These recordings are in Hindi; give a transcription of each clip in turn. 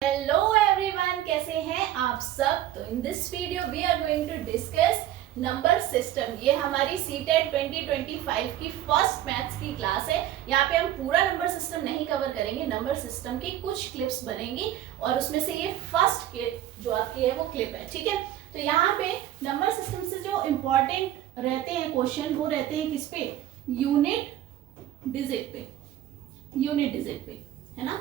हेलो एवरीवन, कैसे हैं आप सब। तो in this video we are going to discuss number system. ये हमारी सीटेट 2025 की फर्स्ट मैथ्स की क्लास है। यहाँ पे हम पूरा नंबर सिस्टम नहीं कवर करेंगे, नंबर सिस्टम की कुछ क्लिप्स बनेंगी और उसमें से ये फर्स्ट जो आपकी है वो क्लिप है, ठीक है। तो यहाँ पे नंबर सिस्टम से जो इम्पोर्टेंट रहते हैं क्वेश्चन, वो रहते हैं किस पे, यूनिट डिजिट पे, यूनिट डिजिट पे, है ना।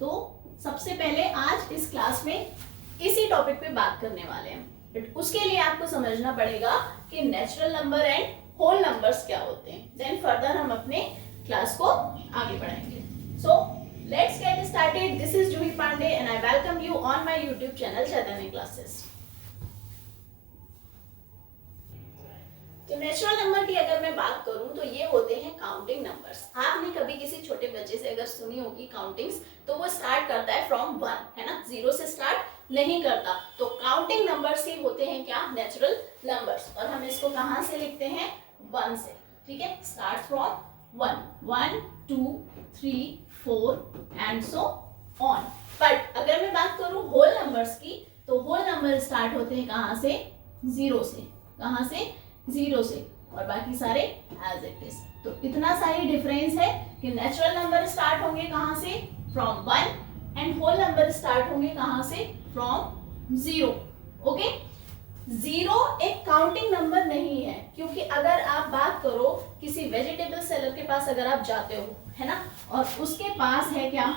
तो सबसे पहले आज इस क्लास में इसी टॉपिक पे बात करने वाले हैं। बट उसके लिए आपको समझना पड़ेगा कि natural number and whole numbers क्या होते हैं। देन फर्दर हम अपने क्लास को आगे बढ़ाएंगे। So let's get started. This is Juhi Pandey and I welcome you on my YouTube channel Chaitanya classes. तो नेचुरल नंबर की अगर मैं बात करूं तो ये होते हैं काउंटिंग नंबर्स। आपने कभी किसी छोटे बच्चे से अगर सुनी होगी काउंटिंग्स, तो वो स्टार्ट करता है फ्रॉम 1, है ना, 0 से स्टार्ट नहीं करता। तो काउंटिंग नंबर्स ही होते हैं क्या, नेचुरल नंबर्स। और हम इसको कहां से लिखते हैं, 1 से, ठीक है। Start from 1, 1 2 3 4 and so on. But अगर मैं बात करूं होल नंबर्स की, तो होल नंबर स्टार्ट होते हैं कहां से, 0 से। कहां से, 0 से, और बाकी सारे एज इट इज। तो इतना सा ही डिफरेंस है कि नेचुरल नंबर स्टार्ट होंगे कहां से, from 1, and whole number start होंगे कहां से, फ्रॉम 0। ओके, 0 एक काउंटिंग नंबर नहीं है, क्योंकि अगर आप बात करो किसी वेजिटेबल सेलर के पास अगर आप जाते हो, है ना, और उसके पास है क्या,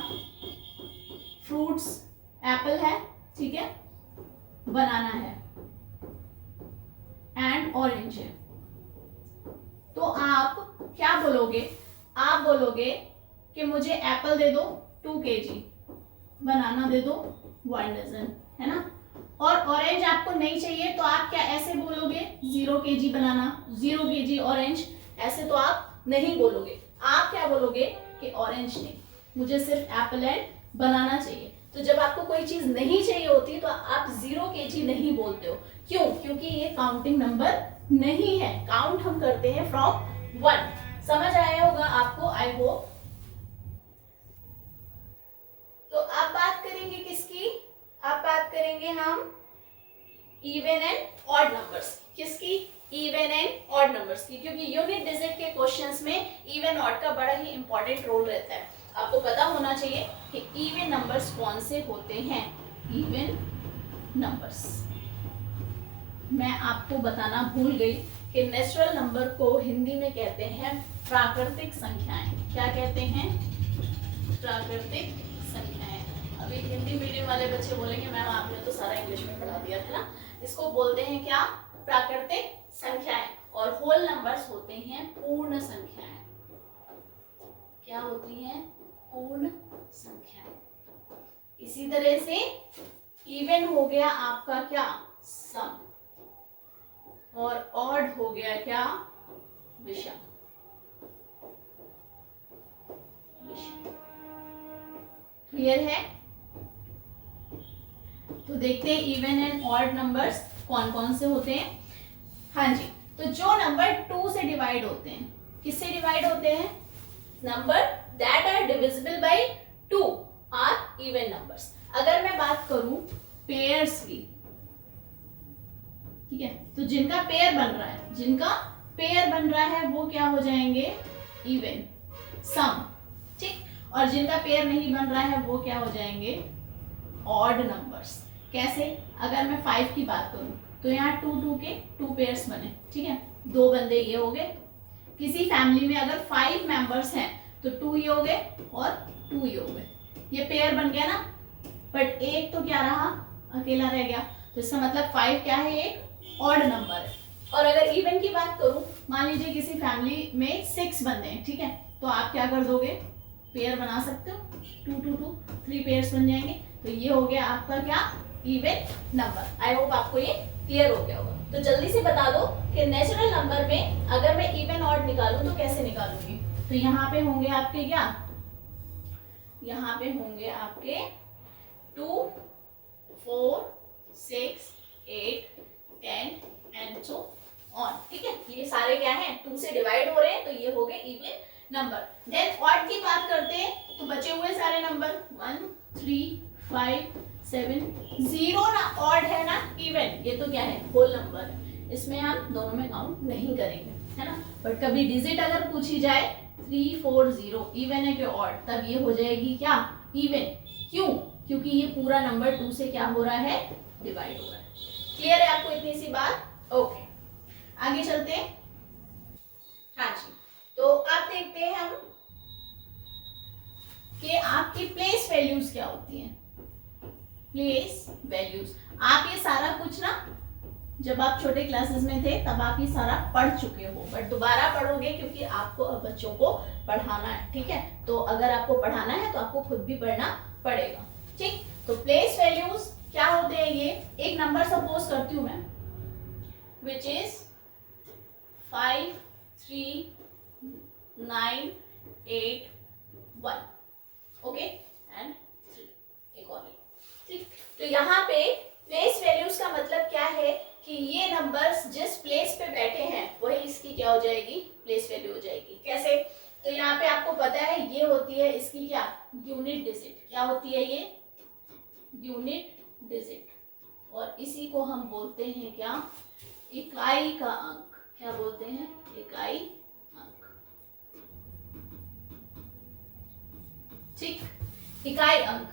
फ्रूट्स, एप्पल है, ठीक है, बनाना है एंड ऑरेंज है, तो आप क्या बोलोगे, आप बोलोगे कि मुझे एप्पल दे दो 2 kg, बनाना दे दो 1 डजन, है ना। और ऑरेंज आपको नहीं चाहिए, तो आप क्या ऐसे बोलोगे, 0 kg बनाना, 0 kg ऑरेंज, ऐसे तो आप नहीं बोलोगे। आप क्या बोलोगे कि ऑरेंज नहीं, मुझे सिर्फ एप्पल एंड बनाना चाहिए। तो जब आपको कोई चीज नहीं चाहिए होती तो आप 0 kg नहीं बोलते हो। क्यों, क्योंकि ये काउंटिंग नंबर नहीं है। काउंट हम करते हैं फ्रॉम 1। समझ आया होगा आपको, आई होप। तो आप बात करेंगे किसकी, आप बात करेंगे हम इवन एंड ऑड नंबर्स। किसकी, इवन एंड ऑड नंबर्स की, क्योंकि यूनिट डिजिट के क्वेश्चंस में इवन ऑड का बड़ा ही इंपॉर्टेंट रोल रहता है। आपको पता होना चाहिए कि इवन नंबर्स कौन से होते हैं। इवन नंबर्स मैं आपको बताना भूल गई कि नेचुरल नंबर को हिंदी में कहते हैं प्राकृतिक संख्याएं। क्या कहते हैं, प्राकृतिक संख्याएं। अभी हिंदी मीडियम वाले बच्चे बोलेंगे मैम आपने तो सारा इंग्लिश में पढ़ा दिया था ना। इसको बोलते हैं क्या, प्राकृतिक संख्याएं। और होल नंबर्स होते हैं पूर्ण संख्याएं। क्या होती हैं, पूर्ण संख्याएं। इसी तरह से इवन हो गया आपका क्या, सम, और ऑड हो गया क्या, विषम। क्लियर है। तो देखते हैं इवन एंड ऑड नंबर्स कौन कौन से होते हैं। हाँ जी, तो जो नंबर 2 से डिवाइड होते हैं, किससे डिवाइड होते हैं, number that are divisible by 2 are even numbers. अगर मैं बात करूं पेयर्स की, ठीक है, तो जिनका पेयर बन रहा है, जिनका पेयर बन रहा है वो क्या हो जाएंगे, इवन, सम, ठीक। और जिनका पेयर नहीं बन रहा है वो क्या हो जाएंगे, ऑड नंबर्स। कैसे, अगर मैं 5 की बात करूं तो यहाँ 2 के 2 पेयर्स बने, ठीक है, 2 बंदे ये हो गए। किसी फैमिली में अगर 5 मेंबर्स हैं तो 2 ये हो गए और 2 ये हो गए, ये पेयर बन गया ना। बट एक तो क्या रहा, अकेला रह गया, तो इसका मतलब 5 क्या है, एक ऑड नंबर है। और अगर इवन की बात करूं, मान लीजिए किसी फैमिली में 6 बंदे हैं, ठीक है, तो आप क्या कर दोगे, पेयर बना सकते हो, 2 2 2 3 पेयर्स बन जाएंगे। तो ये हो गया आपका क्या, इवन नंबर। आई होप आपको ये क्लियर हो गया होगा। तो जल्दी से बता दो कि नेचुरल नंबर में अगर मैं इवन ऑड निकालूं तो कैसे निकालूंगी। तो यहाँ पे होंगे आपके क्या, यहाँ पे होंगे आपके 2 4 6 8 10 एंड सो ऑन, ठीक है। ये सारे क्या हैं, 2 से डिवाइड हो रहे हैं, तो ये हो गए इवन नंबर। देन ऑड की बात करते हैं तो बचे हुए सारे नंबर 1 3 5 7 0 ना ऑड है ना इवन, ये तो क्या है होल नंबर है, इसमें हम दोनों में काउंट नहीं करेंगे, है ना। बट कभी डिजिट अगर पूछी जाए 3 4 0 इवन है कि ऑड, तब ये हो जाएगी क्या इवन। क्यों? क्योंकि ये पूरा नंबर 2 से क्या हो रहा है डिवाइड हो रहा है। क्लियर है आपको इतनी सी बात? ओके आगे चलते हैं। हाँ जी, तो अब देखते हैं हम कि आपकी प्लेस वैल्यूज क्या होती हैं। प्लेस वैल्यूज आप ये सारा कुछ ना जब आप छोटे क्लासेस में थे तब आप ये सारा पढ़ चुके हो, बट दोबारा पढ़ोगे क्योंकि आपको अब बच्चों को पढ़ाना है, ठीक है। तो अगर आपको पढ़ाना है तो आपको खुद भी पढ़ना पड़ेगा, ठीक। तो प्लेस वैल्यूज क्या होते हैं, ये एक नंबर सपोज करती हूं मैं विच इज 5 3 9 8 1, ओके एंड 3, एक और, ठीक। तो यहाँ पे प्लेस वैल्यूज का मतलब क्या है कि ये नंबर्स जिस प्लेस पे बैठे हैं वही इसकी क्या हो जाएगी प्लेस वैल्यू हो जाएगी। कैसे? तो यहाँ पे आपको पता है ये होती है इसकी क्या यूनिट डिजिट, क्या होती है ये यूनिट डिजिट, और इसी को हम बोलते हैं क्या इकाई का अंक। क्या बोलते हैं? इकाई अंक, ठीक। इकाई अंक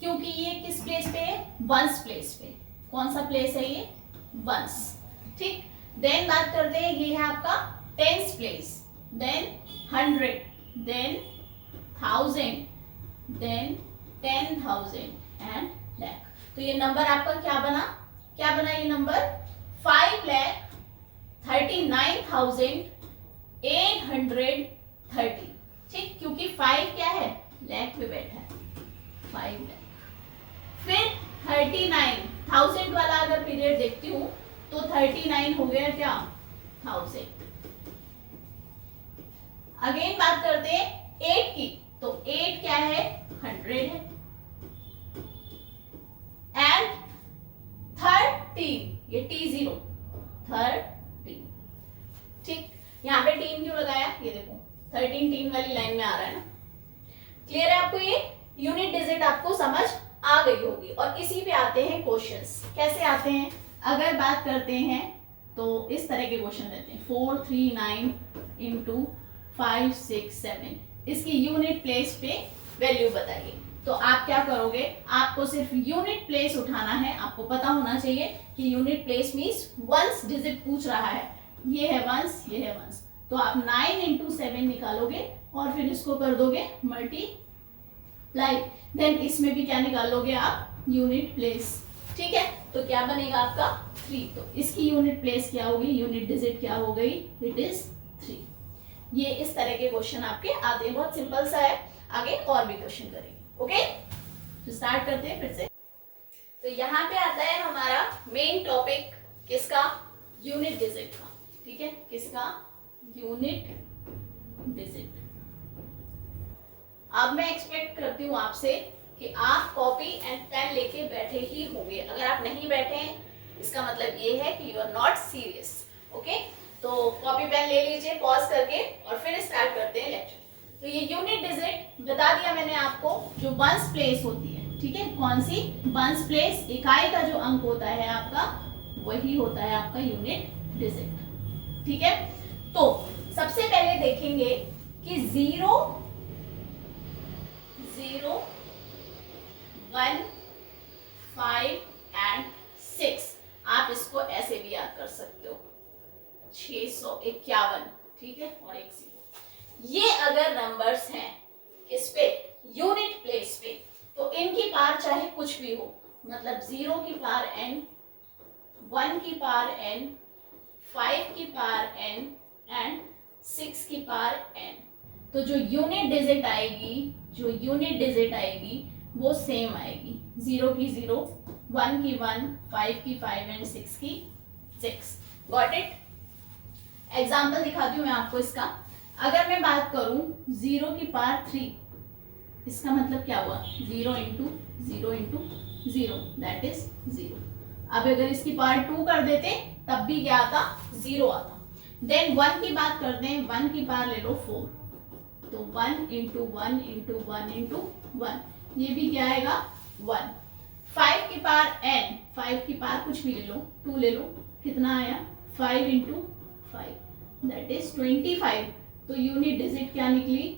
क्योंकि ये किस प्लेस पे है? वंस प्लेस पे। कौन सा प्लेस है ये? वंस, ठीक। देन बात करते हैं ये है आपका tens place, then 100, then 1000, then 10,000 and lakh. तो ये नंबर आपका क्या बना? क्या बना ये नंबर? 5,39,830, ठीक। क्योंकि 5 क्या है लाख पे बैठा है, 5 लाख। फिर 39,000 वाला अगर पीरियड देखती हूँ तो 39 हो गया क्या 1000। अगेन बात करते हैं 8 की, तो 8 क्या है 100 है, एंड 13 ये T0 13, ठीक। यहाँ पे 3 क्यों लगाया? ये देखो 13 3 वाली लाइन में आ रहा है ना। क्लियर है आपको? ये यूनिट डिजिट आपको समझ आ गई होगी। और इसी पे आते हैं क्वेश्चंस। कैसे आते हैं? अगर बात करते हैं तो इस तरह के क्वेश्चन रहते हैं 4 3 9 इंटू 5 6 7, इसकी यूनिट प्लेस पे वैल्यू बताइए। तो आप क्या करोगे? आपको सिर्फ यूनिट प्लेस उठाना है। आपको पता होना चाहिए कि unit place means ones digit पूछ रहा है, ये है वंस, ये है वंस। तो आप 9 इंटू 7 निकालोगे और फिर इसको कर दोगे मल्टीप्लाई, देन इसमें भी क्या निकालोगे आप यूनिट प्लेस, ठीक है। तो क्या बनेगा आपका 3। तो इसकी यूनिट प्लेस क्या होगी? यूनिट डिजिट क्या हो गई? It is 3। ये इस तरह के क्वेश्चन आपके आते हैं, बहुत सिंपल सा है। आगे और भी क्वेश्चन करेंगे, ओके। तो स्टार्ट करते हैं फिर से। तो यहाँ पे आता है हमारा मेन टॉपिक किसका? यूनिट डिजिट का, ठीक है। किसका? Unit digit. अब मैं एक्सपेक्ट करती हूँ आपसे कि आप कॉपी एंड पेन लेके बैठे ही होंगे। अगर आप नहीं बैठे हैं इसका मतलब ये है कि you are not serious, okay. तो कॉपी पेन ले लीजिए पॉज करके और फिर स्टार्ट करते हैं लेक्चर। तो ये यूनिट डिजिट बता दिया मैंने आपको, जो वंस प्लेस होती है, ठीक है। कौन सी? Ones place. इकाई का जो अंक होता है आपका वही होता है आपका यूनिट डिजिट, ठीक है। तो सबसे पहले देखेंगे कि 0 0 1 5 एंड 6, आप इसको ऐसे भी याद कर सकते हो 651, ठीक है, और एक 0। ये अगर नंबर्स हैं किस पे? यूनिट प्लेस पे, तो इनकी पावर चाहे कुछ भी हो, मतलब 0 की पावर n, 1 की पावर n, 5 की पावर n एंड 6 की पावर n। तो जो यूनिट डिजिट आएगी वो सेम आएगी, 0 की 0, 1 की 1, 5 की 5 एंड 6 की 6। Got it? एग्जाम्पल दिखाती हूँ मैं आपको इसका। अगर मैं बात करूं 0 की पावर 3, इसका मतलब क्या हुआ? 0 इंटू 0 इंटू 0 दैट इज 0। अब अगर इसकी पावर 2 कर देते तब भी क्या आता? 0 आता। देन 1 की बात करते हैं, 1 की पावर ले लो 4, तो 1 इंटू 1 इंटू 1 इंटू 1, ये भी क्या आएगा 1। 5 की पावर n, 5 की पावर कुछ भी ले लो, 2 ले लो, कितना आया 5 इंटू 5 दैट इज 25। तो यूनिट डिजिट क्या निकली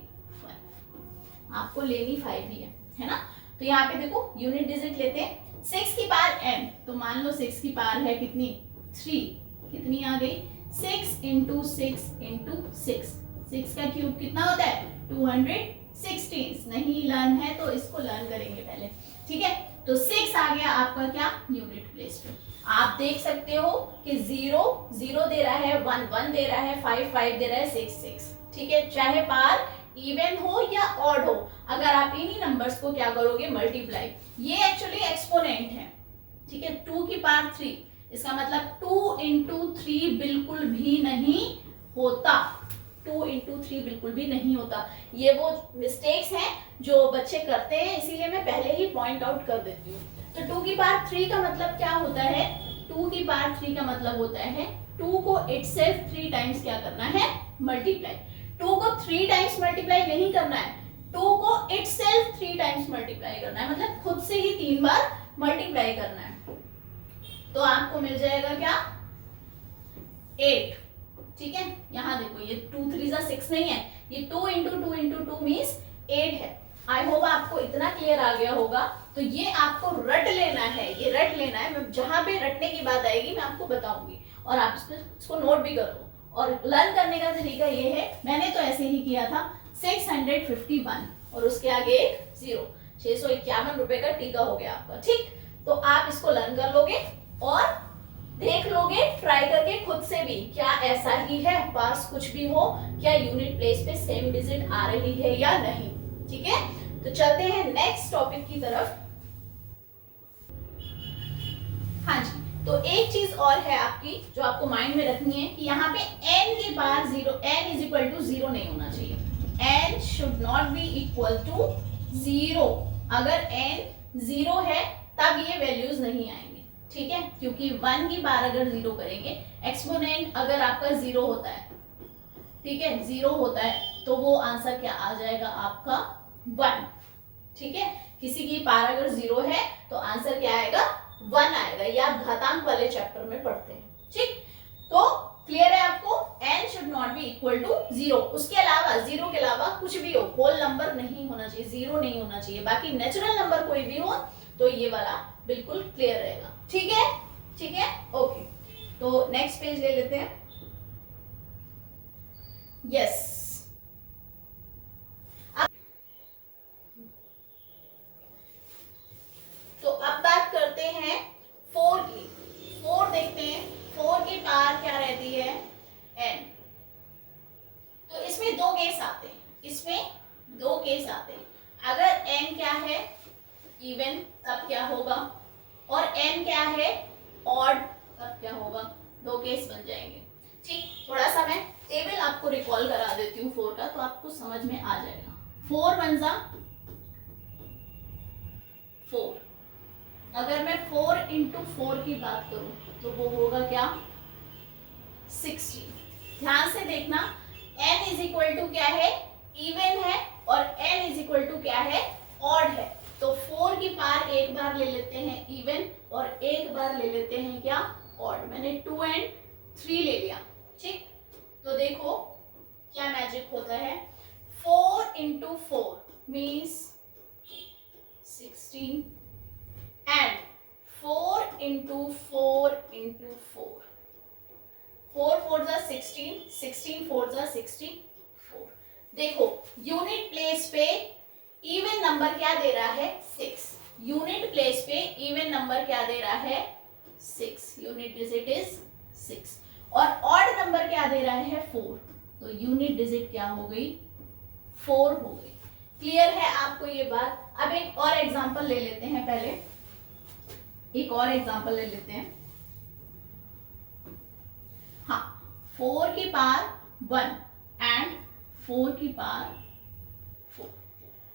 5। आपको लेनी 5 ही है ना। तो यहाँ पे देखो यूनिट डिजिट लेते हैं 6 की पावर n, तो मान लो 6 की पावर है कितनी 3, कितनी आ गई 6 इंटू 6 इंटू 6, 6 का क्यूब कितना होता है 216। नहीं लर्न है तो इसको लर्न करेंगे पहले, ठीक है। तो 6 आ गया आपका क्या यूनिट प्लेस पे। आप देख सकते हो कि 0 0 दे रहा है, 1 1 दे रहा है, 5 5 दे रहा है, 6 6, ठीक है। चाहे पावर इवन हो या ऑड हो, अगर आप इन्हीं नंबर्स को क्या करोगे मल्टीप्लाई, ये एक्चुअली एक्सपोनेंट है, ठीक है। 2 की पावर 3, इसका मतलब 2 इंटू 3 बिल्कुल भी नहीं होता, 2 इंटू 3 बिल्कुल भी नहीं होता। ये वो मिस्टेक्स हैं जो बच्चे करते हैं, इसीलिए मैं पहले ही पॉइंट आउट कर देती हूँ। तो 2 की पावर 3 का मतलब क्या होता है, 2 की पावर 3 का मतलब होता है 2 को इटसेल्फ 3 टाइम्स क्या करना है मल्टीप्लाई। 2 को 3 टाइम्स मल्टीप्लाई नहीं करना है, 2 को इटसेल्फ 3 टाइम्स मल्टीप्लाई करना है, मतलब खुद से ही 3 बार मल्टीप्लाई करना है। तो आपको मिल जाएगा क्या 8, ठीक है। यहाँ देखो ये 2 3 6 नहीं है, ये 2 इंटू 2 इंटू 2 मीन्स 8 है। आई होप आपको इतना क्लियर आ गया होगा। तो ये आपको रट लेना है, ये रट लेना है, मैं जहां पे रटने की बात आएगी मैं आपको बताऊंगी और आप इसको नोट भी करो। और लर्न करने का तरीका ये है, मैंने तो ऐसे ही किया था 651 और उसके आगे एक 0, 651 रुपए का टीका हो गया आपका, ठीक। तो आप इसको लर्न कर लोगे और देख लोगे ट्राई करके खुद से भी, क्या ऐसा ही है पास कुछ भी हो, क्या यूनिट प्लेस पे सेम डिजिट आ रही है या नहीं, ठीक है। तो चलते हैं नेक्स्ट टॉपिक की तरफ। हाँ जी, तो एक चीज और है आपकी जो आपको माइंड में रखनी है कि यहाँ पे n की power 0, n is equal to 0 नहीं होना चाहिए, n should not be equal to 0। अगर n 0 है तब ये वैल्यूज नहीं आएंगे, ठीक है, क्योंकि 1 की पावर अगर 0 करेंगे, एक्सपोनेंट अगर आपका 0 होता है, ठीक है, 0 होता है तो वो आंसर क्या आ जाएगा आपका 1, ठीक है। किसी की पावर अगर 0 है तो आंसर क्या आएगा 1 आएगा। ये आप घातांक वाले चैप्टर में पढ़ते हैं, ठीक। तो क्लियर है आपको, n should not be equal to 0। उसके अलावा 0 के अलावा कुछ भी हो, होल नंबर नहीं होना चाहिए, 0 नहीं होना चाहिए, बाकी नेचुरल नंबर कोई भी हो तो ये वाला बिल्कुल क्लियर रहेगा, ठीक है, ठीक है, ओके। तो नेक्स्ट पेज ले लेते हैं। यस, तो अब बात करते हैं 4 की। 4 देखते हैं, 4 की पावर क्या रहती है n। तो इसमें दो केस आते हैं, इसमें दो केस आते हैं। अगर n क्या है इवन तब क्या होगा, और n क्या है ऑड तब क्या होगा, दो केस बन जाएंगे, ठीक। थोड़ा सा मैं टेबल आपको रिकॉल करा देती हूँ 4 का, तो आपको समझ में आ जाएगा। 4 1 जा 4, अगर मैं 4 इंटू 4 की बात करूं तो वो होगा क्या 60। ध्यान से देखना, n इज इक्वल टू क्या है इवन है और n इज इक्वल टू क्या है ऑड है। तो 4 की पावर एक बार ले लेते हैं इवन और एक बार ले लेते हैं क्या ऑड। मैंने 2 and 3 ले लिया, ठीक। तो देखो क्या मैजिक होता है, 4 into 4 means 16 and 4 into 4 into 4, 4 4 जा 16, 16 4 जा 64। देखो यूनिट प्लेस पे इवन नंबर क्या दे रहा है 6, यूनिट प्लेस पे इवन नंबर क्या दे रहा है 6, यूनिट डिजिट इज 6, और ऑड नंबर क्या दे रहा है 4, तो यूनिट डिजिट क्या हो गई 4 हो गई। क्लियर है आपको ये बात। अब एक और एग्जांपल ले लेते हैं, पहले एक और एग्जांपल ले लेते हैं। हाँ, 4 की पावर 1 एंड 4 की पावर 4,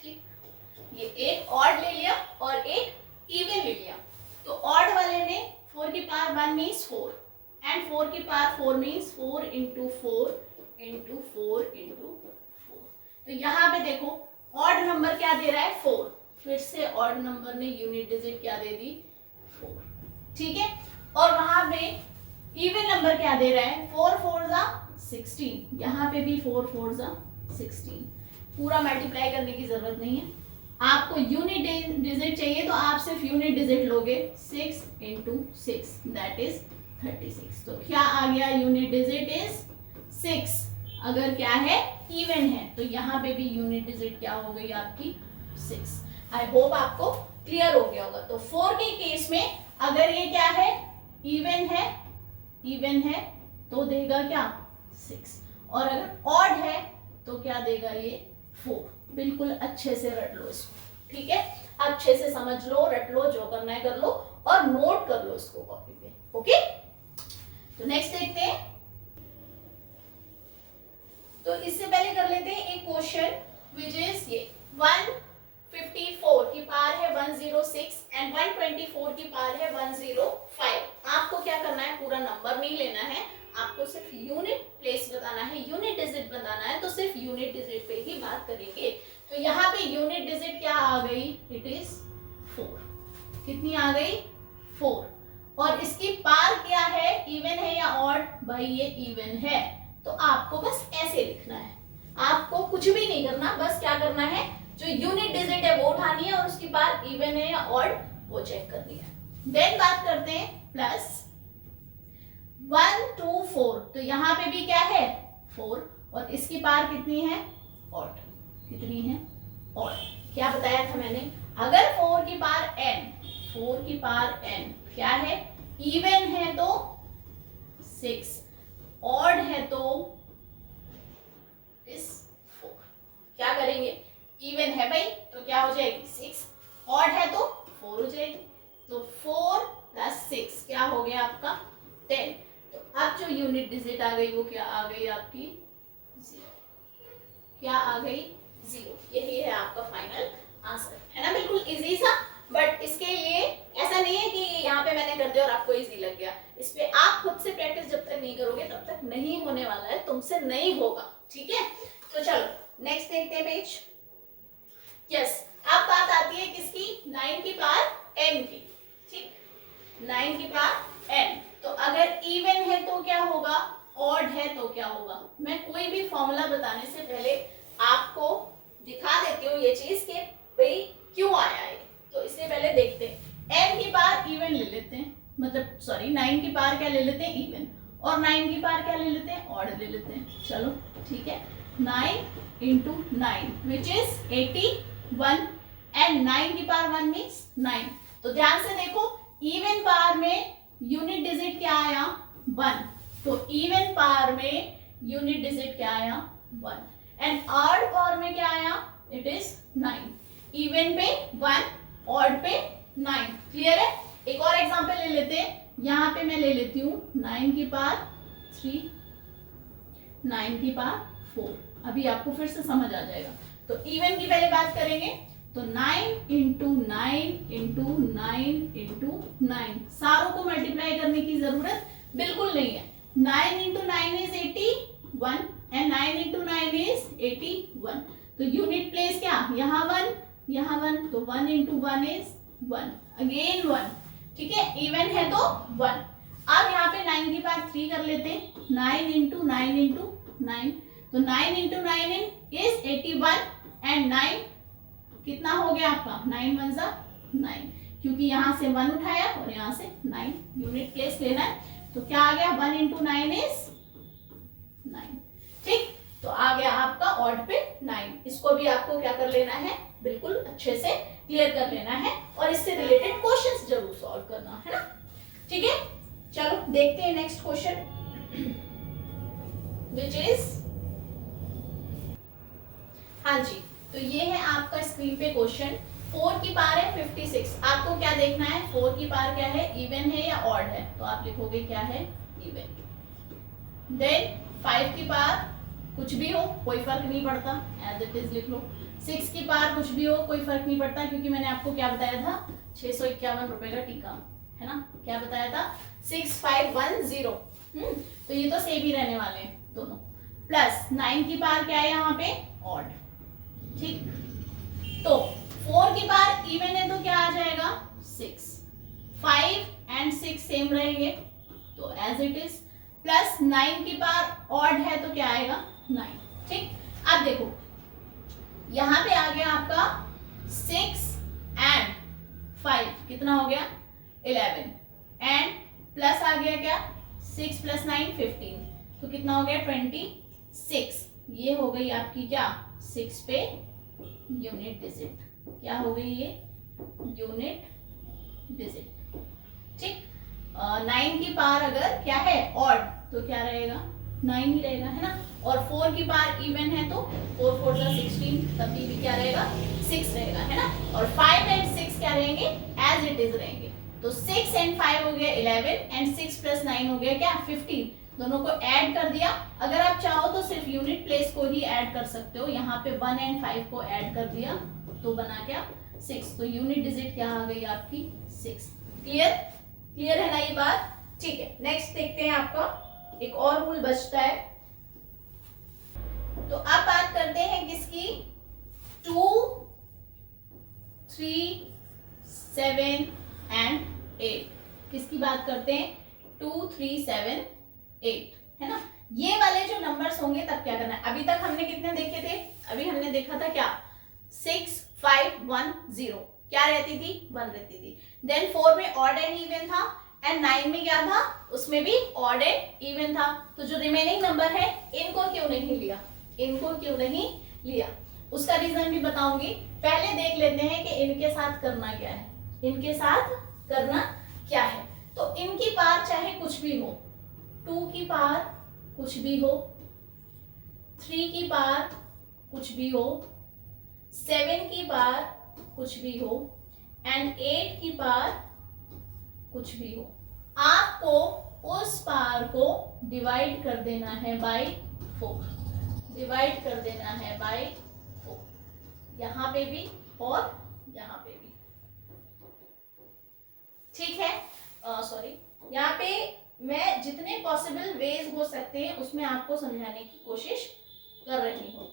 ठीक। ये एक ऑड ले लिया और एक इवन ले लिया। तो ऑड वाले में 4 की पावर 1 मीन्स 4 एंड 4 की power 4 means 4 into 4 into 4 into 4। तो यहाँ पे देखो ऑड नंबर क्या दे रहा है 4, फिर से ऑड नंबर ने यूनिट डिजिट क्या दे दी, 4, ठीक है। और वहां पे इवन नंबर क्या दे रहा है, 4 4 जा 16, यहाँ पे भी 4 4 जा 16। पूरा मल्टीप्लाई करने की जरूरत नहीं है, आपको यूनिट डिजिट चाहिए तो आप सिर्फ यूनिट डिजिट लोगे, 6 × 6 दैट इज 36। तो क्या आ गया, यूनिट डिजिट इज 6। अगर क्या है, इवन है, तो यहाँ पे भी यूनिट डिजिट क्या हो गई आपकी, 6। आई होप आपको क्लियर हो गया होगा। तो 4 के केस में अगर ये क्या है, इवन है तो देगा क्या, 6, और अगर ऑड है तो क्या देगा ये, 4। बिल्कुल अच्छे से रट लो इसको, ठीक है, अच्छे से समझ लो, रट लो, जो करना है कर लो और नोट कर लो इसको कॉपी पे, ओके। तो नेक्स्ट देखते हैं। तो इससे पहले कर लेते हैं एक क्वेश्चन विच इज ये 154 की पावर है 106 एंड 124 की पावर है 105। आपको क्या करना है, पूरा नंबर नहीं लेना है, आपको सिर्फ यूनिट प्लेस बताना है, यूनिट डिजिट बताना है, तो सिर्फ यूनिट डिजिट पे ही बात करेंगे। तो यहाँ पे यूनिट डिजिट क्या आ गई, इट इज 4। कितनी आ गई, 4। और इसकी पार क्या है, इवन है या ऑड, भाई ये इवन है, तो आपको बस ऐसे लिखना है, आपको कुछ भी नहीं करना, बस क्या करना है, जो यूनिट डिजिट है वो उठानी है और उसकी पार इवन है या ऑड वो चेक करनी है। देन बात करते हैं प्लस 1 2 4, तो यहाँ पे भी क्या है, 4, और इसकी पार कितनी है, ऑड, कितनी है, ऑड। क्या बताया था मैंने, अगर 4 की पार n क्या है, इवन है तो 6, ऑड है तो इस 4। क्या करेंगे, इवन है भाई तो क्या हो जाएगी 6, ऑड है तो 4 हो जाएगी, तो 4 + 6 क्या हो गया आपका 10। तो अब जो यूनिट डिजिट आ गई वो क्या आ गई आपकी 0। क्या आ गई 0। यही है आपका फाइनल आंसर, है ना, बिल्कुल इजी सा। बट इसके लिए ऐसा नहीं है कि यहाँ पे मैंने कर दिया और आपको इजी लग गया, इस पे आप खुद से प्रैक्टिस जब तक नहीं करोगे तब तक नहीं होने वाला है, तुमसे नहीं होगा, ठीक है। तो चलो नेक्स्ट देखते हैं पेज। यस, अब बात आती है किसकी, 9 की पावर n की, ठीक, 9 की पावर n। तो अगर इवन है तो क्या होगा, ऑड है तो क्या होगा। मैं कोई भी फॉर्मूला बताने से पहले आपको दिखा देती हूँ ये चीज कि भाई क्यों आया है। तो इससे पहले देखते हैं, n की पावर इवन ले लेते हैं, मतलब सॉरी 9 की पावर क्या ले लेते हैं, इवन, और 9 की पावर क्या ले लेते हैं, ऑड ले लेते हैं। चलो ठीक है, 9 × 9 विच इज 81 एंड 9 की पावर 1 मीन्स 9। तो ध्यान से देखो, इवन पावर में यूनिट डिजिट क्या आया 1, तो इवन पावर में यूनिट डिजिट क्या आया 1, एंड ऑड पावर में क्या आया, इट इज 9। इवन पे 1, ऑड पे 9। क्लियर है। एक और एग्जांपल ले लेते हैं, यहाँ पे मैं ले लेती हूँ 9 की पावर 3, 9 की पावर 4। अभी आपको फिर से समझ आ जाएगा। तो इवन की पहले बात करेंगे, तो 9 × 9 × 9 × 9, सारों को मल्टीप्लाई करने की जरूरत बिल्कुल नहीं है। 9 × 9 इज 81 एंड 9 × 9 इज 81। तो यूनिट प्लेस क्या, यहाँ 1, यहाँ 1, तो 1 × 1 इज 1, अगेन 1, ठीक है, इवन है तो 1। अब यहाँ पे 9 की पावर 3 कर लेते हैं, 9 × 9 × 9, तो 9 × 9 इज 81 एंड 9 कितना हो गया आपका, 9 × 1 = 9, क्योंकि यहाँ से 1 उठाया और यहाँ से 9 यूनिट प्लेस लेना है, तो क्या आ गया 1 × 9 इज 9, ठीक। तो आ गया आपका ऑड पे 9। इसको भी आपको क्या कर लेना है, बिल्कुल अच्छे से क्लियर कर लेना है और इससे रिलेटेड क्वेश्चंस जरूर सॉल्व करना है ना, ठीक है। चलो देखते हैं नेक्स्ट क्वेश्चन विच इज, हाँ जी, तो ये है आपका स्क्रीन पे क्वेश्चन। 4 की पावर है 56। आपको क्या देखना है, 4 की पावर क्या है, इवन है या ऑड है, तो आप लिखोगे क्या है, इवन। देन 5 की पावर कुछ भी हो कोई फर्क नहीं पड़ता, एज इट इज लिख लो। 6 की पावर कुछ भी हो कोई फर्क नहीं पड़ता, क्योंकि मैंने आपको क्या बताया था, 651 रुपए का टीका, है ना, क्या बताया था, 6510। तो ये तो सेम ही रहने वाले हैं दोनों। प्लस 9 की पावर क्या है यहाँ पे, ऑड, ठीक। तो 4 की पावर इवन है तो क्या आ जाएगा 6, 5 एंड 6 सेम रहेंगे तो एज इट इज, प्लस 9 की पावर ऑड है तो क्या आएगा 9। ठीक, अब देखो यहां पे आ गया आपका 6 एंड 5 कितना हो गया 11 एंड प्लस आ गया क्या 6 प्लस 9 15 तो कितना हो गया 26। ये हो गई आपकी क्या 6 पे यूनिट डिजिट, क्या हो गई ये यूनिट डिजिट। ठीक, 9 की पावर अगर क्या है ऑड तो क्या रहेगा 9 ही रहेगा, है ना। और 4 की पावर इवन है तो 4 4 16 तभी भी क्या रहेगा 6 रहेगा, है ना। और 5 एंड 6 क्या रहेंगे एज इट इज रहेंगे तो 6 एंड 5 हो गया 11 एंड 6 प्लस 9 हो गया क्या 15। दोनों को ऐड कर दिया। अगर आप चाहो तो सिर्फ यूनिट प्लेस को ही ऐड कर सकते हो, यहाँ पे 1 एंड 5 को ऐड कर दिया तो बना क्या 6, तो यूनिट डिजिट क्या आ गई आपकी 6। क्लियर, क्लियर है ना ये बात। ठीक है, नेक्स्ट देखते हैं आपका एक और रूल बचता है। तो अब बात करते हैं किसकी 2, 3, 7 एंड 8, किसकी बात करते हैं 2, 3, 7, 8, है ना। ये वाले जो नंबर्स होंगे तब क्या करना है, अभी तक हमने कितने देखे थे, अभी हमने देखा था क्या 6, 5, 1, 0 क्या रहती थी 1 रहती थी। देन 4 में ऑड एंड इवन था एंड 9 में क्या था उसमें भी ऑड एंड इवन था। तो जो रिमेनिंग नंबर है इनको क्यों नहीं लिया, इनको क्यों नहीं लिया, उसका रीजन भी बताऊंगी। पहले देख लेते हैं कि इनके साथ करना क्या है, इनके साथ करना क्या है। तो इनकी पावर चाहे कुछ भी हो, 2 की पावर कुछ भी हो, 3 की पावर कुछ भी हो, 7 की पावर कुछ भी हो एंड 8 की पावर कुछ भी हो, आपको उस पावर को डिवाइड कर देना है बाय 4, डिवाइड कर देना है बाय 4, यहां पे भी और यहां पे भी। ठीक है, सॉरी यहाँ पे मैं जितने पॉसिबल वेज हो सकते हैं उसमें आपको समझाने की कोशिश कर रही हूँ,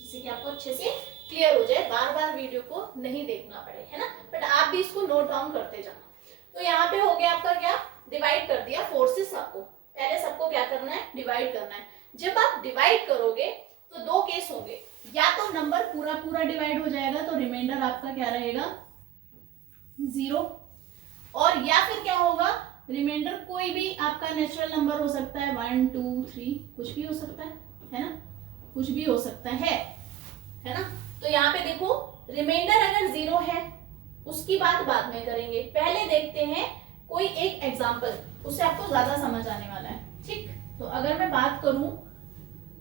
जिससे कि आपको अच्छे से क्लियर हो जाए, बार बार वीडियो को नहीं देखना पड़े, है ना। बट आप भी इसको नोट डाउन करते जाना। तो यहाँ पे हो गया आपका क्या डिवाइड कर दिया 4 से सबको, पहले सबको क्या करना है डिवाइड करना है। जब आप डिवाइड करोगे तो 2 केस होंगे, या तो नंबर पूरा पूरा डिवाइड हो जाएगा तो रिमाइंडर आपका क्या रहेगा 0, और या फिर क्या होगा रिमाइंडर कोई भी आपका नेचुरल नंबर हो सकता है 1, 2, 3 कुछ भी हो सकता है ना, कुछ भी हो सकता है ना। तो यहाँ पे देखो रिमाइंडर अगर 0 है उसकी बात बाद में करेंगे, पहले देखते हैं कोई एक एग्जांपल, उससे आपको ज्यादा समझ आने वाला है। ठीक, तो अगर मैं बात करूं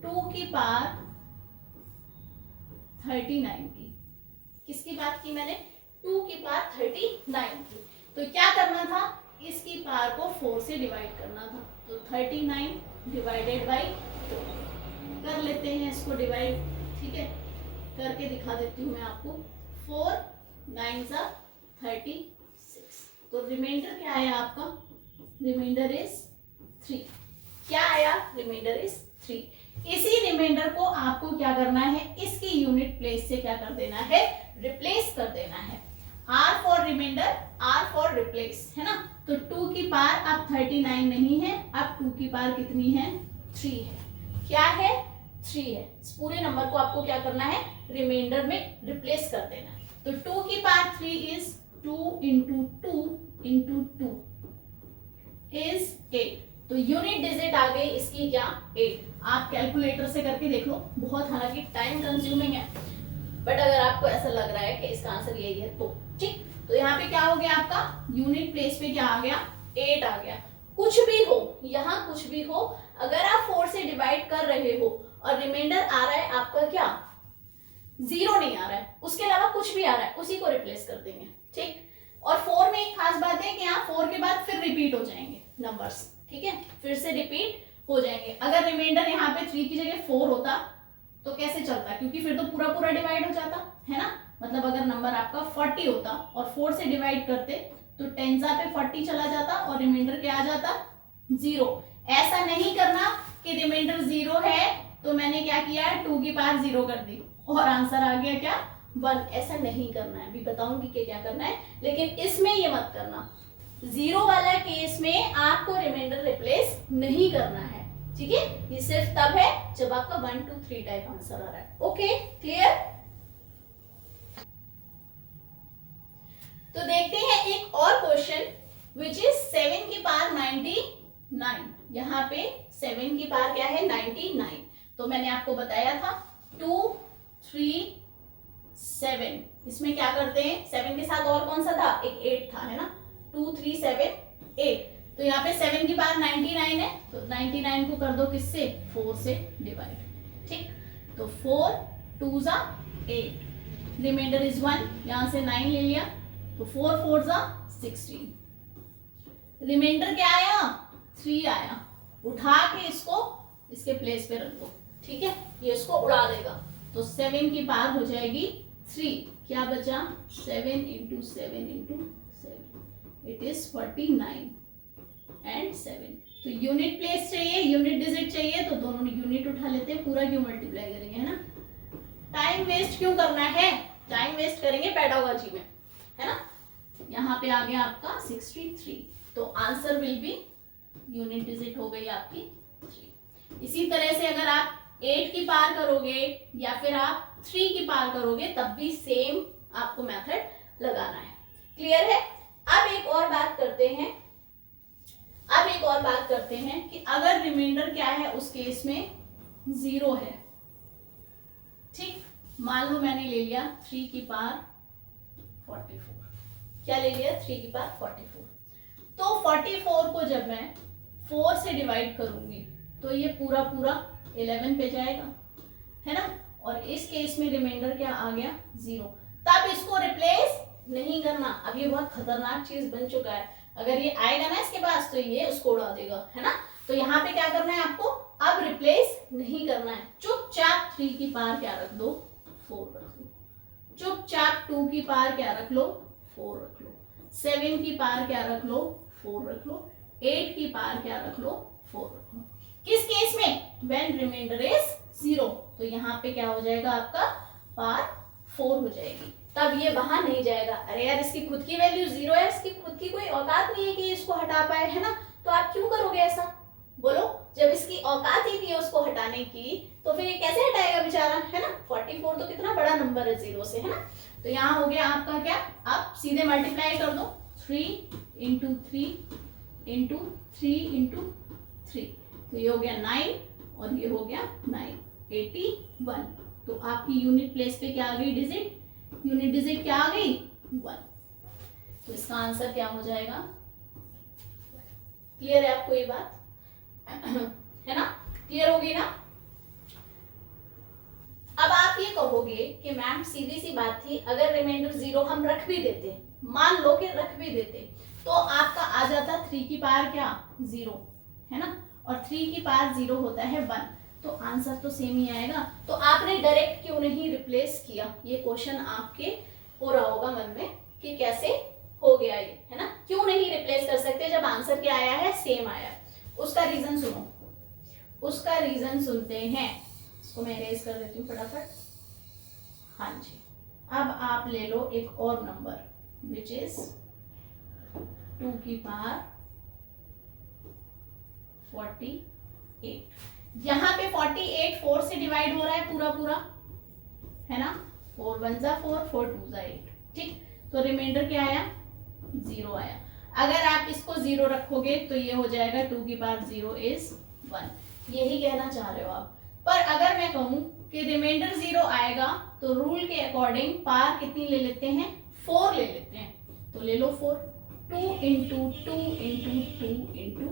2 की पावर 39 की, किसकी बात की मैंने 2 की पावर 39 की, तो क्या करना था इसकी पावर को 4 से डिवाइड करना था, तो 39 डिवाइडेड बाई 4 कर लेते हैं इसको डिवाइड। ठीक है, करके दिखा देती हूँ मैं आपको, 4 9 36, तो रिमाइंडर क्या आया आपका रिमाइंडर इज 3, क्या आया रिमाइंडर इज 3। इसी रिमाइंडर को आपको क्या करना है इसकी यूनिट प्लेस से क्या कर देना है रिप्लेस कर देना है, R for remainder R for replace, है ना। तो 2 की पावर अब 39 नहीं है, अब 2 की पावर कितनी है 3 है, क्या है 3 है। इस पूरे नंबर को आपको क्या करना है रिमाइंडर में रिप्लेस कर देना है। तो 2 की power 3 is 2 into 2 into 2 is 8, तो यूनिट डिजिट आ गई इसकी क्या 8। आप कैलकुलेटर से करके देख लो, बहुत हालांकि टाइम कंज्यूमिंग है, बट अगर आपको ऐसा लग रहा है कि इसका आंसर यही है तो ठीक। तो यहाँ पे क्या हो गया आपका यूनिट प्लेस पे क्या आ गया 8 आ गया। कुछ भी हो यहाँ कुछ भी हो, अगर आप 4 से डिवाइड कर रहे हो और रिमाइंडर आ रहा है आपका क्या 0 नहीं आ रहा है, उसके अलावा कुछ भी आ रहा है, उसी को रिप्लेस कर देंगे। ठीक, और 4 में एक खास बात है कि यहाँ 4 के बाद फिर रिपीट हो जाएंगे नंबर्स, ठीक है, फिर से रिपीट हो जाएंगे। अगर रिमाइंडर यहाँ पे 3 की जगह 4 होता तो कैसे चलता, क्योंकि फिर तो पूरा पूरा डिवाइड हो जाता, है ना। मतलब अगर नंबर आपका 40 होता और 4 से डिवाइड करते तो 10 पे 40 चला जाता और रिमाइंडर क्या आ जाता 0। ऐसा नहीं करना कि रिमाइंडर 0 है तो मैंने क्या किया 2 की पावर 0 कर दी और आंसर आ गया क्या 1, ऐसा नहीं करना है, अभी बताऊंगी कि क्या करना है, लेकिन इसमें ये मत करना। 0 वाला केस में आपको रिमाइंडर रिप्लेस नहीं करना है, ठीक है। ये सिर्फ तब है जब आपका 1 2 3 टाइप आंसर आ रहा है। Okay, clear. तो देखते हैं एक और क्वेश्चन विच इज 7 की पावर 99। यहाँ पे 7 की पावर क्या है, 99। तो मैंने आपको बताया था 2 3 7, इसमें क्या करते हैं, 7 के साथ और कौन सा था, एक 8 था, है ना। 2 3 7 8, तो यहाँ पे 7 की पावर 99 है, तो 99 को कर दो किससे, 4 से डिवाइड, ठीक। तो 4 2 जा 8, रिमाइंडर इज 1, यहाँ से 9 ले लिया, तो 4 4 जा 16, रिमाइंडर क्या आया, 3 आया। उठा के इसको इसके प्लेस पे रख दो, ठीक है, ये इसको उड़ा देगा, तो 7 की पावर हो जाएगी 3, क्या बचा, 7 into 7 into 7, it is 49 and 7। तो यूनिट प्लेस चाहिए, यूनिट डिजिट चाहिए, तो दोनों यूनिट उठा लेते हैं, पूरा क्यों मल्टीप्लाई करेंगे, है ना। टाइम वेस्ट क्यों करना है, टाइम वेस्ट करेंगे पेडागोजी में, है ना। यहाँ पे आ गया आपका 63, तो answer will be, unit digit हो गई आपकी 3। इसी तरह से अगर आप 8 की पार करोगे या फिर आप 3 की पार करोगे, तब भी सेम आपको मेथड लगाना है। क्लियर है। अब एक और बात करते हैं कि अगर रिमाइंडर क्या है उस केस में 0 है, ठीक। मान लो मैंने ले लिया 3 की पावर 44, क्या ले लिया, 3 की पावर 44, तो 44 को जब मैं 4 से डिवाइड करूंगी तो ये पूरा 11 पे जाएगा, है ना। और इस केस में रिमाइंडर क्या आ गया, 0। तब इसको रिप्लेस नहीं करना, अब ये बहुत खतरनाक चीज बन चुका है, अगर ये आएगा ना इसके पास तो ये उसको उड़ा देगा, है ना। तो यहाँ पे क्या करना है आपको, अब रिप्लेस नहीं करना है, चुपचाप 3 की पावर क्या रख दो, 4 रख लो, चुपचाप 2 की पावर क्या रख लो, 4 रख लो, 7 की पावर क्या रख लो, 4 रख लो, 8 की पावर क्या रख लो, 4 रख लो। किस केस में, व्हेन रिमाइंडर इज 0, तो यहाँ पे क्या हो जाएगा आपका, पावर 4 हो जाएगी, तब ये वहां नहीं जाएगा। अरे यार इसकी खुद की वैल्यू 0 है, इसकी खुद की कोई औकात नहीं है कि इसको हटा पाए, है ना। तो आप क्यों करोगे ऐसा, बोलो, जब इसकी औकात ही नहीं है उसको हटाने की, तो फिर ये कैसे हटाएगा बेचारा, है ना। 44 तो कितना बड़ा नंबर है 0 से, है ना। तो यहाँ हो गया आपका क्या, आप सीधे मल्टीप्लाई कर दो, 3 इंटू 3 इंटू 3 इंटू 3, तो ये हो गया 9 और ये हो गया 9, 81। तो आपकी यूनिट प्लेस पे क्या आ गई, डिजिट, यूनिट डिजिट क्या आ गई, 1। तो इसका आंसर क्या हो जाएगा, क्लियर है आपको ये बात, है ना, क्लियर होगी ना। अब आप ये कहोगे कि मैम सीधी सी बात थी, अगर रिमाइंडर 0 हम रख भी देते, मान लो कि रख भी देते, तो आपका आ जाता 3 की पावर क्या, 0, है ना, और 3 की पावर 0 होता है 1, तो आंसर तो सेम ही आएगा। तो आपने डायरेक्ट क्यों नहीं रिप्लेस किया, ये क्वेश्चन आपके हो रहा होगा मन में कि कैसे हो गया ये, है ना, क्यों नहीं रिप्लेस कर सकते जब आंसर क्या आया है, सेम आया। उसका रीजन सुनो, उसका रीजन सुनते हैं, इसको मैं इरेज कर देती हूँ फटाफट। हाँ जी, अब आप ले लो एक और नंबर विच इज 2 की पावर 48, यहाँ पे 48 4 से डिवाइड हो रहा है पूरा, है ना, 4 1 जा 4 4 2 जा 8, ठीक। तो रिमाइंडर क्या आया, 0 आया। अगर आप इसको 0 रखोगे तो ये हो जाएगा 2 की पावर 0 इज 1, यही कहना चाह रहे हो आप। पर अगर मैं कहूं कि रिमाइंडर 0 आएगा तो रूल के अकॉर्डिंग पावर कितनी ले लेते हैं, 4 ले लेते हैं, तो ले लो 4, 2 इंटू 2 इंटू 2 इंटू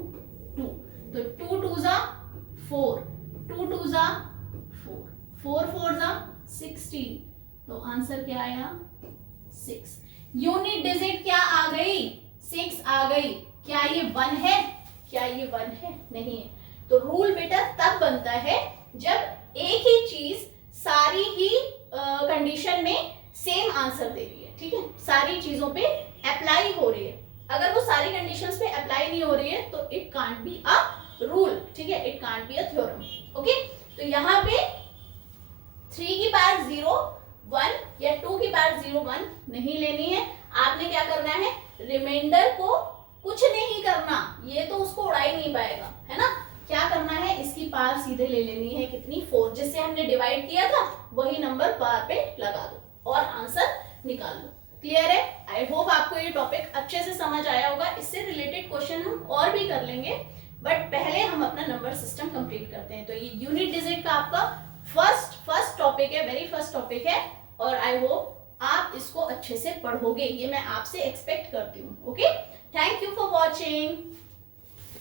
2, तो 2 2 जा 4, 2 2 जा 4, 4 4 जा 16, तो आंसर क्या आया, 6। यूनिट डिजिट क्या आ गई, 6 आ गई। क्या ये 1 है, क्या ये 1 है, नहीं है। तो रूल बेटा तब बनता है जब एक ही चीज सारी ही कंडीशन में सेम आंसर दे रही है, ठीक है, सारी चीजों पे अप्लाई हो रही है। अगर वो सारी कंडीशंस पे अप्लाई नहीं हो रही है तो it can't be a rule, ठीक है, it can't be a theorem. Okay, तो यहाँ पे 3 की पावर 0 1 या 2 की पावर 0 1 नहीं लेनी है। आपने क्या करना है, रिमाइंडर को कुछ नहीं करना, ये तो उसको उड़ा ही नहीं पाएगा, है ना। क्या करना है, इसकी पावर सीधे ले लेनी है कितनी, 4, जिससे हमने डिवाइड किया था वही नंबर पावर पे लगा दो और आंसर निकाल लो। क्लियर है? आई होप आपको ये टॉपिक अच्छे से समझ आया होगा। इससे रिलेटेड क्वेश्चन हम और भी कर लेंगे, बट पहले हम अपना नंबर सिस्टम कंप्लीट करते हैं। तो ये यूनिट डिजिट का आपका फर्स्ट टॉपिक है, वेरी फर्स्ट टॉपिक है, और आई होप आप इसको अच्छे से पढ़ोगे, ये मैं आपसे एक्सपेक्ट करती हूँ। Okay, thank you for watching.